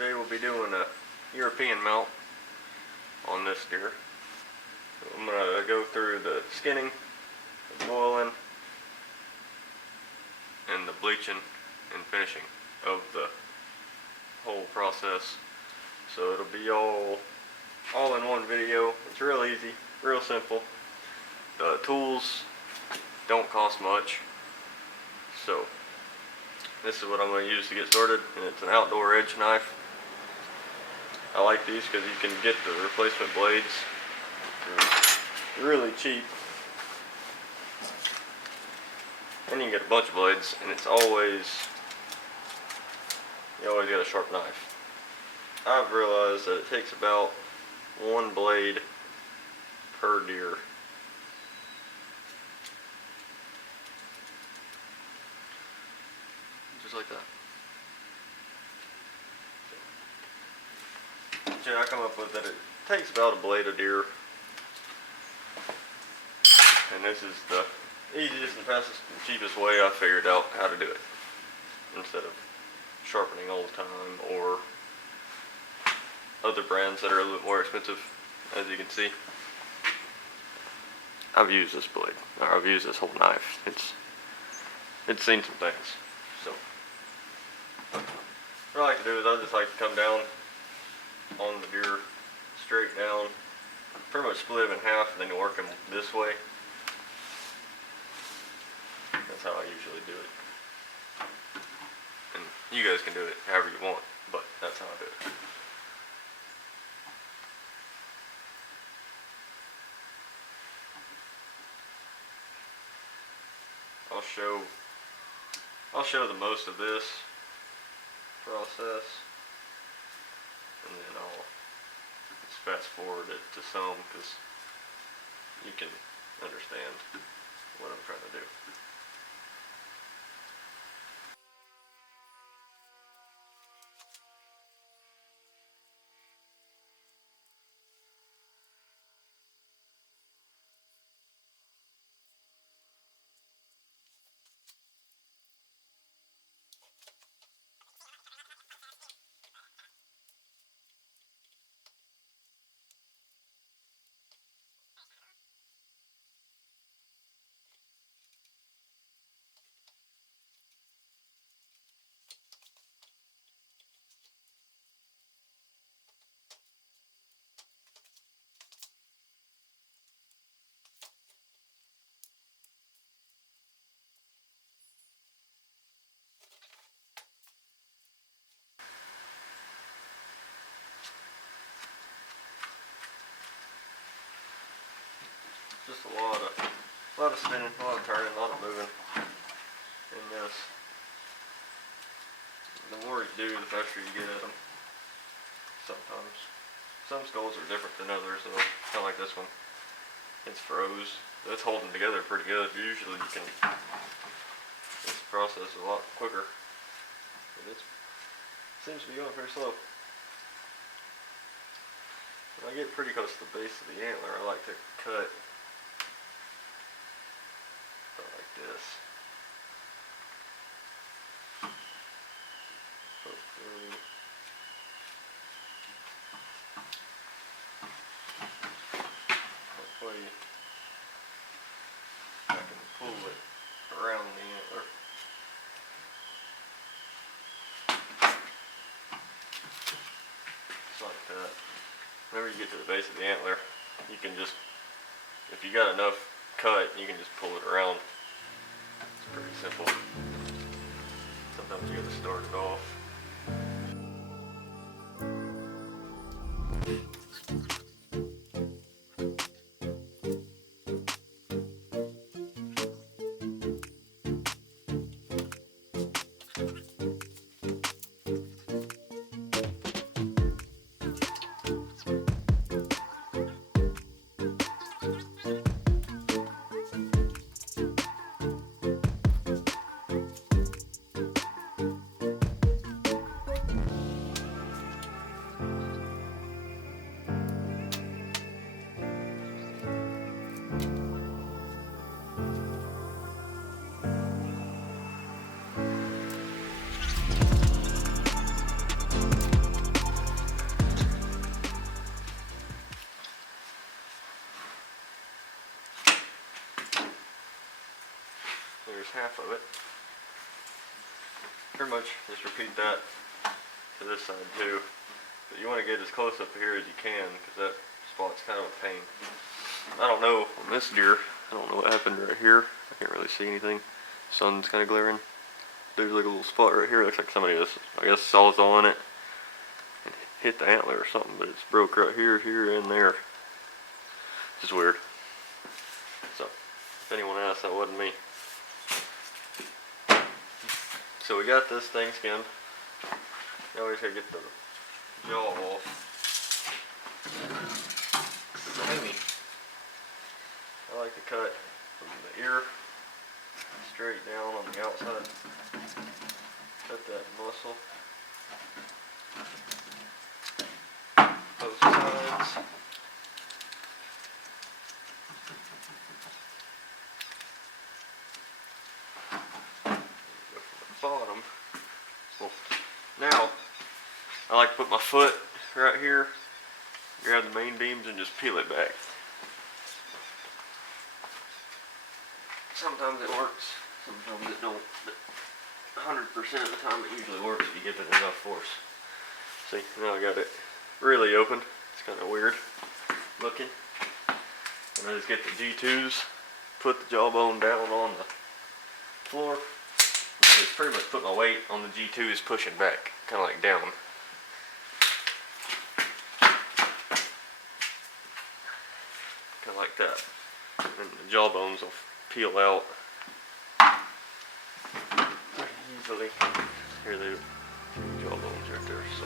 Today we'll be doing a European mount on this deer. I'm going to go through the skinning, the boiling, and the bleaching and finishing of the whole process. So it'll be all in one video. It's real easy, real simple. The tools don't cost much. So this is what I'm going to use to get started, and it's an outdoor edge knife. I like these because you can get the replacement blades. They're really cheap. And you can get a bunch of blades, and it's always, you always got a sharp knife. I've realized that it takes about one blade per deer. Just like that. So I come up with that it takes about a blade a deer. And this is the easiest and fastest and cheapest way I figured out how to do it, instead of sharpening all the time or other brands that are a little bit more expensive. As you can see, I've used this blade, or I've used this whole knife. It's seen some things. So what I like to do is I just like to come down on the deer, straight down, pretty much split them in half, and then you work them this way. That's how I usually do it. And you guys can do it however you want, but that's how I do it. I'll show the most of this process, and then I'll just fast forward it to some, because you can understand what I'm trying to do. Just a lot of spinning, a lot of turning, a lot of moving in this. The more you do, the faster you get at them. Sometimes. Some skulls are different than others, so kind of like this one. It's froze. It's holding together pretty good. Usually you can, this process is a lot quicker. But it seems to be going pretty slow. When I get pretty close to the base of the antler, I like to cut like this. Poke through. Hopefully I can pull it around the antler. Just like that. Whenever you get to the base of the antler, you can just, if you got enough cut, you can just pull it around. It's pretty simple. Sometimes you gotta start it off. half of it. Pretty much just repeat that to this side too. But you want to get as close up here as you can because that spot's kind of a pain. I don't know on this deer, I don't know what happened right here. I can't really see anything. Sun's kind of glaring. There's like a little spot right here. Looks like somebody was, I guess, sawzalling it and hit the antler or something, but it's broke right here, here, and there. It's just weird. So, if anyone asks, that wasn't me. So we got this thing skinned. Now we just gotta get the jaw off. Maybe. I like to cut from the ear straight down on the outside. Cut that muscle. Both sides. Go from the bottom. Well, now I like to put my foot right here, grab the main beams, and just peel it back. Sometimes it works, sometimes it don't, but 100% of the time it usually works if you give it enough force. See, now I got it really open. It's kind of weird looking. And I just get the G2s, put the jawbone down on the floor. I just pretty much put my weight on the G2s pushing back, kind of like down. Kind of like that. And the jawbones will peel out pretty easily. Here the jawbones right there. So.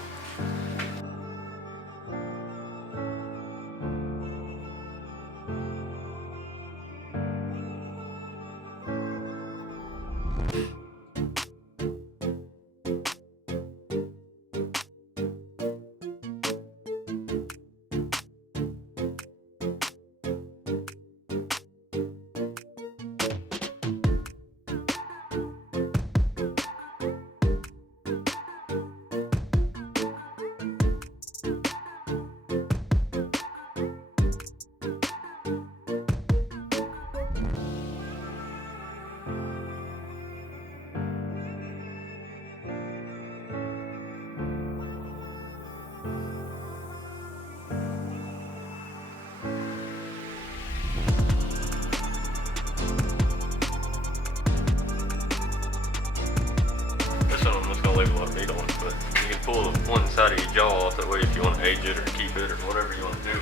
Leave a lot of meat on it, but you can pull the one side of your jaw off that way if you want to age it or keep it or whatever you want to do.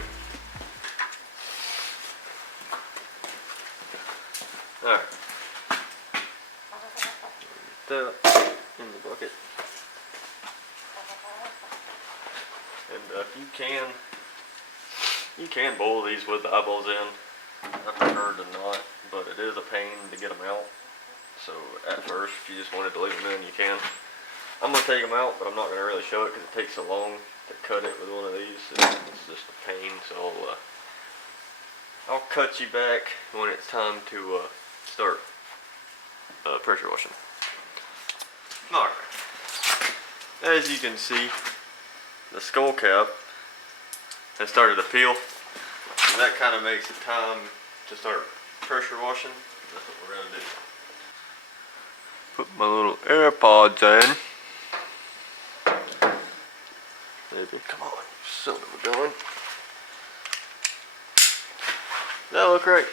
Alright. Get that in the bucket. And you can boil these with the eyeballs in. I prefer to not, but it is a pain to get them out. So at first, if you just wanted to leave them in, you can. I'm going to take them out, but I'm not going to really show it because it takes so long to cut it with one of these. It's just a pain, so I'll cut you back when it's time to start pressure washing. Alright, as you can see, the skull cap has started to peel, and that kind of makes it time to start pressure washing. That's what we're going to do. Put my little AirPods in. Maybe. Come on, you son of a gun. Does that look right?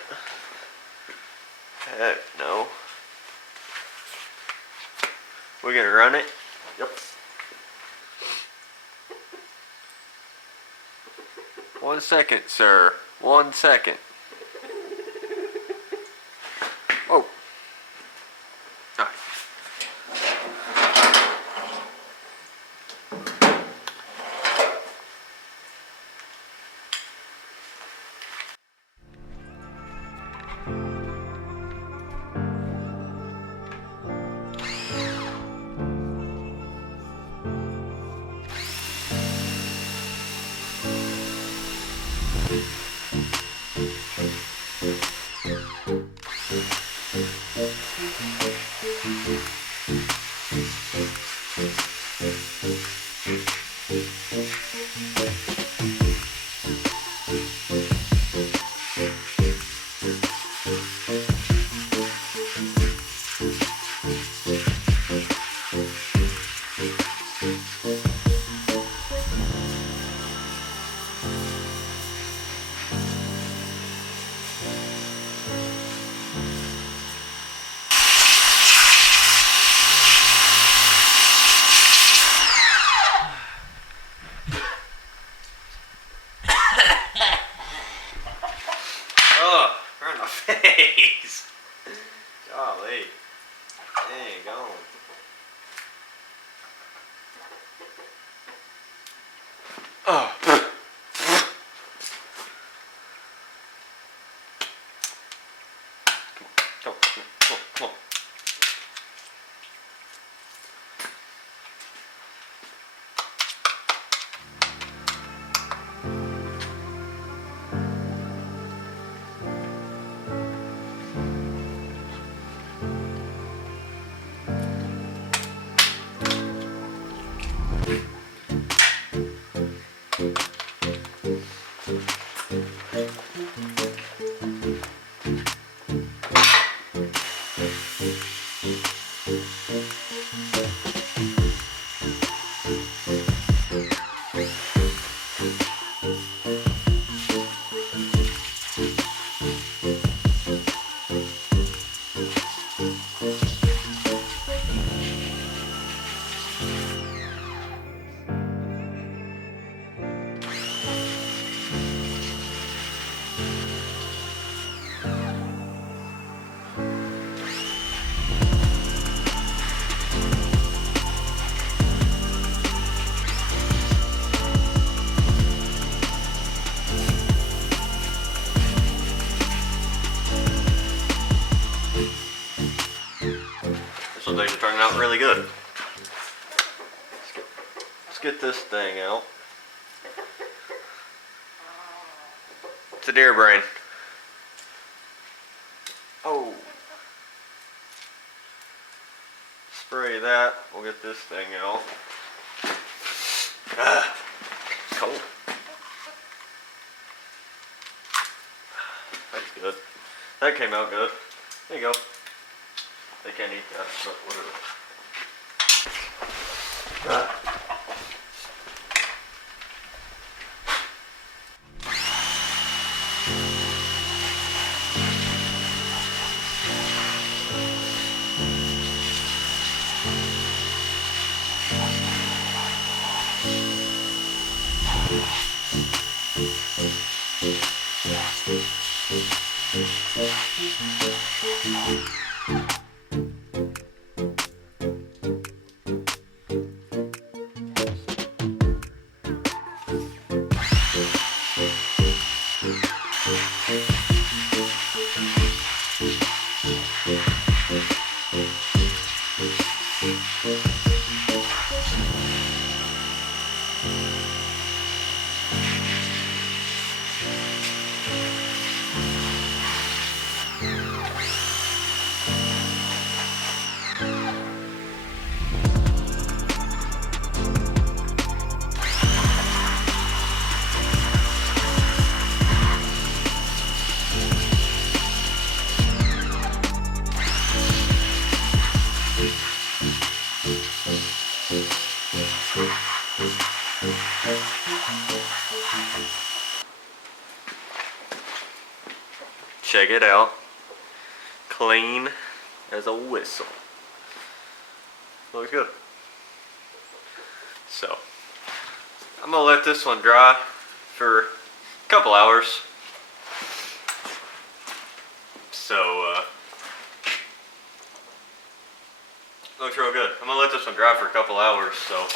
Heck no. We're gonna run it? Yep. 1 second, sir. 1 second. Oh. Alright. Oh, right in my face. Golly. Dang, gone. Oh. Come on. So things are turning out really good. Let's get this thing out. It's a deer brain. Oh. Spray that. We'll get this thing out. Ah, it's cold. That's good. That came out good. There you go. They can't eat that, but whatever. Check it out. Clean as a whistle. Looks good. So, I'm gonna let this one dry for a couple hours. So, looks real good. I'm gonna let this one dry for a couple hours. So,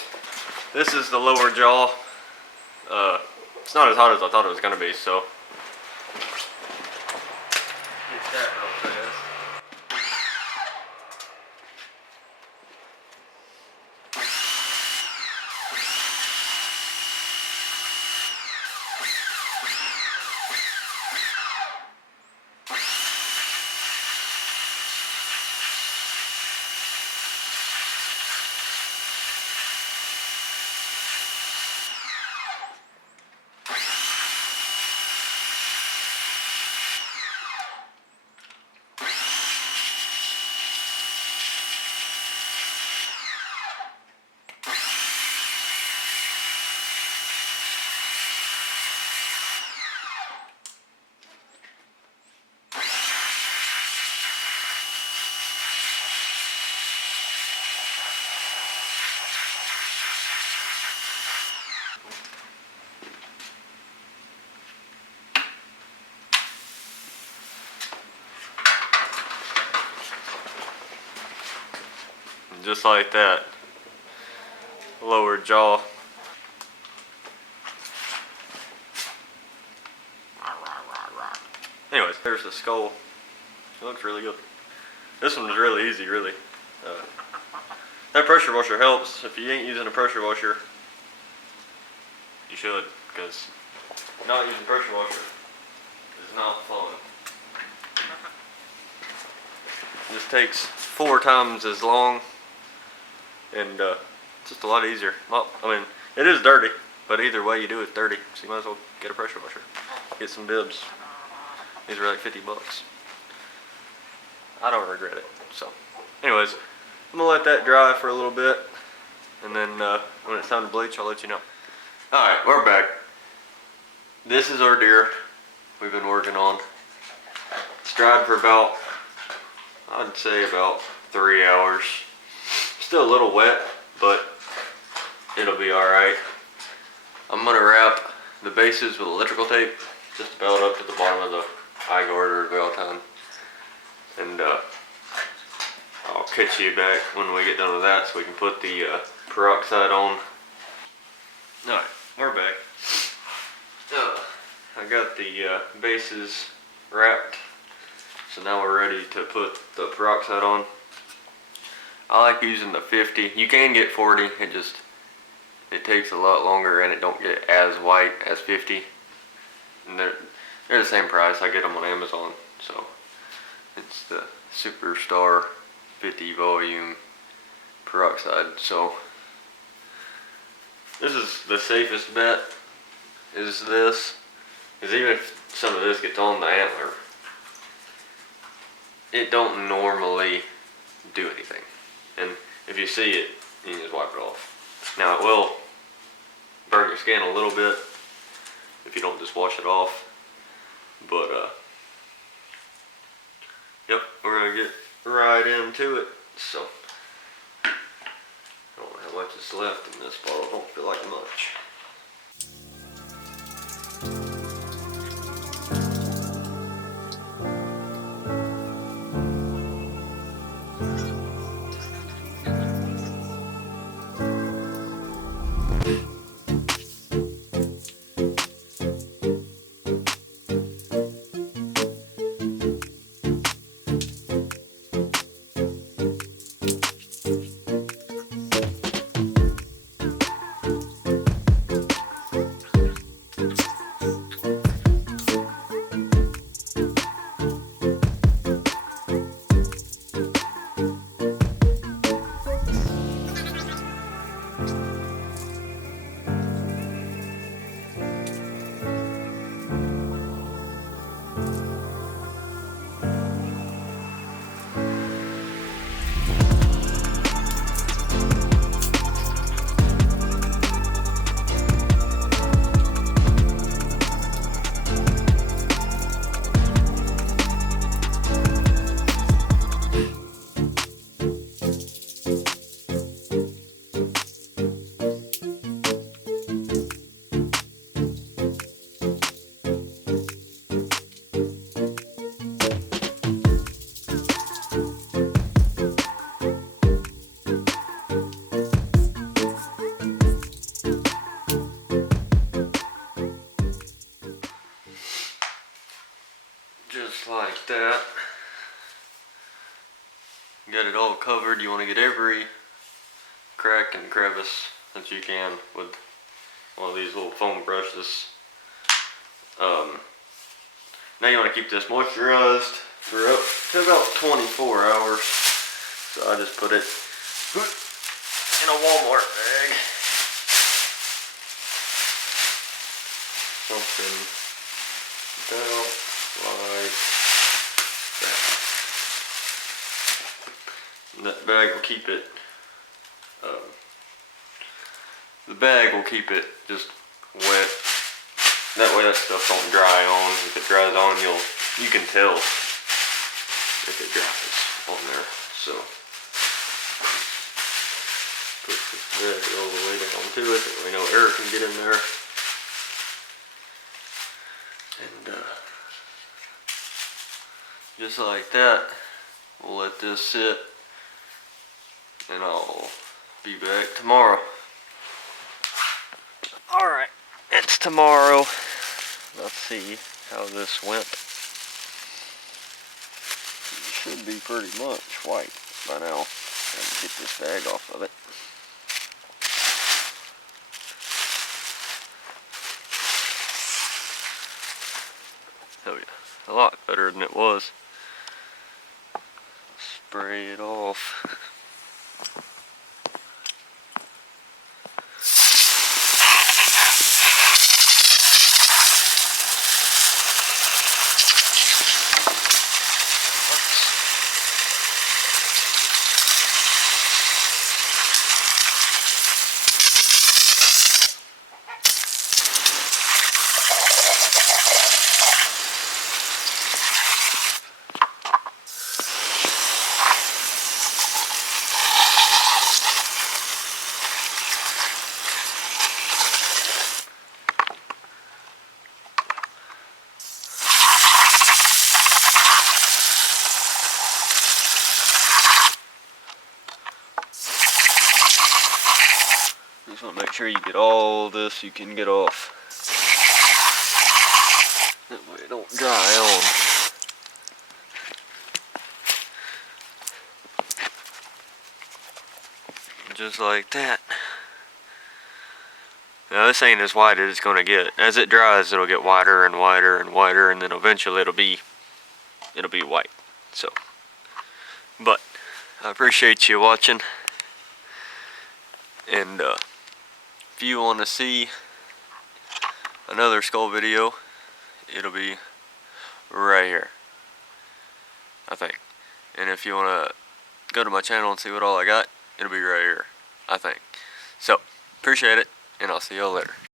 this is the lower jaw. It's not as hot as I thought it was gonna be, so. Get that real fast. just like that. Lower jaw. Anyways, there's the skull. It looks really good. This one was really easy, really. That pressure washer helps. If you ain't using a pressure washer, you should, because not using pressure washer is not fun. This takes 4 times as long, and it's just a lot easier. Well, I mean, it is dirty, but either way you do it dirty, so you might as well get a pressure washer. Get some bibs. These are like 50 bucks. I don't regret it. So, anyways, I'm gonna let that dry for a little bit, and then when it's time to bleach, I'll let you know. Alright, we're back. This is our deer we've been working on. It's dried for about, I'd say about 3 hours. Still a little wet, but it'll be alright. I'm gonna wrap the bases with electrical tape, just about up to the bottom of the eye guard or Valentine. And I'll catch you back when we get done with that so we can put the peroxide on. Alright, we're back. I got the bases wrapped, so now we're ready to put the peroxide on. I like using the 50. You can get 40, it takes a lot longer and it don't get as white as 50. And they're the same price. I get them on Amazon, so it's the Superstar 50 volume peroxide. So this is the safest bet, is this, because even if some of this gets on the antler, it don't normally do anything. And if you see it, you can just wipe it off. Now it will burn your skin a little bit if you don't just wash it off, but yep, we're gonna get right into it. So I don't know how much is left in this bottle. Don't feel like much. Just like that. Got it all covered. You want to get every crack and crevice that you can with one of these little foam brushes. Now you want to keep this moisturized for up to about 24 hours. So I just put it in a Walmart bag. Something about like that. And that bag will keep it, the bag will keep it just wet. That way that stuff don't dry on. If it dries on, you can tell if it dries on there. So put this bag all the way down to it, that way no air can get in there. And just like that, we'll let this sit and I'll be back tomorrow. Alright, it's tomorrow. Let's see how this went. It should be pretty much white by now. Trying to get this bag off of it. Oh yeah, a lot better than it was. Spray it off. You just want to make sure you get all this you can get off. That way it don't dry on. Just like that. Now this ain't as white as it's going to get. As it dries, it'll get whiter and whiter and whiter, and then eventually it'll be white. So, but I appreciate you watching, and if you want to see another skull video, it'll be right here, I think. And if you want to go to my channel and see what all I got, it'll be right here, I think. So, appreciate it, and I'll see y'all later.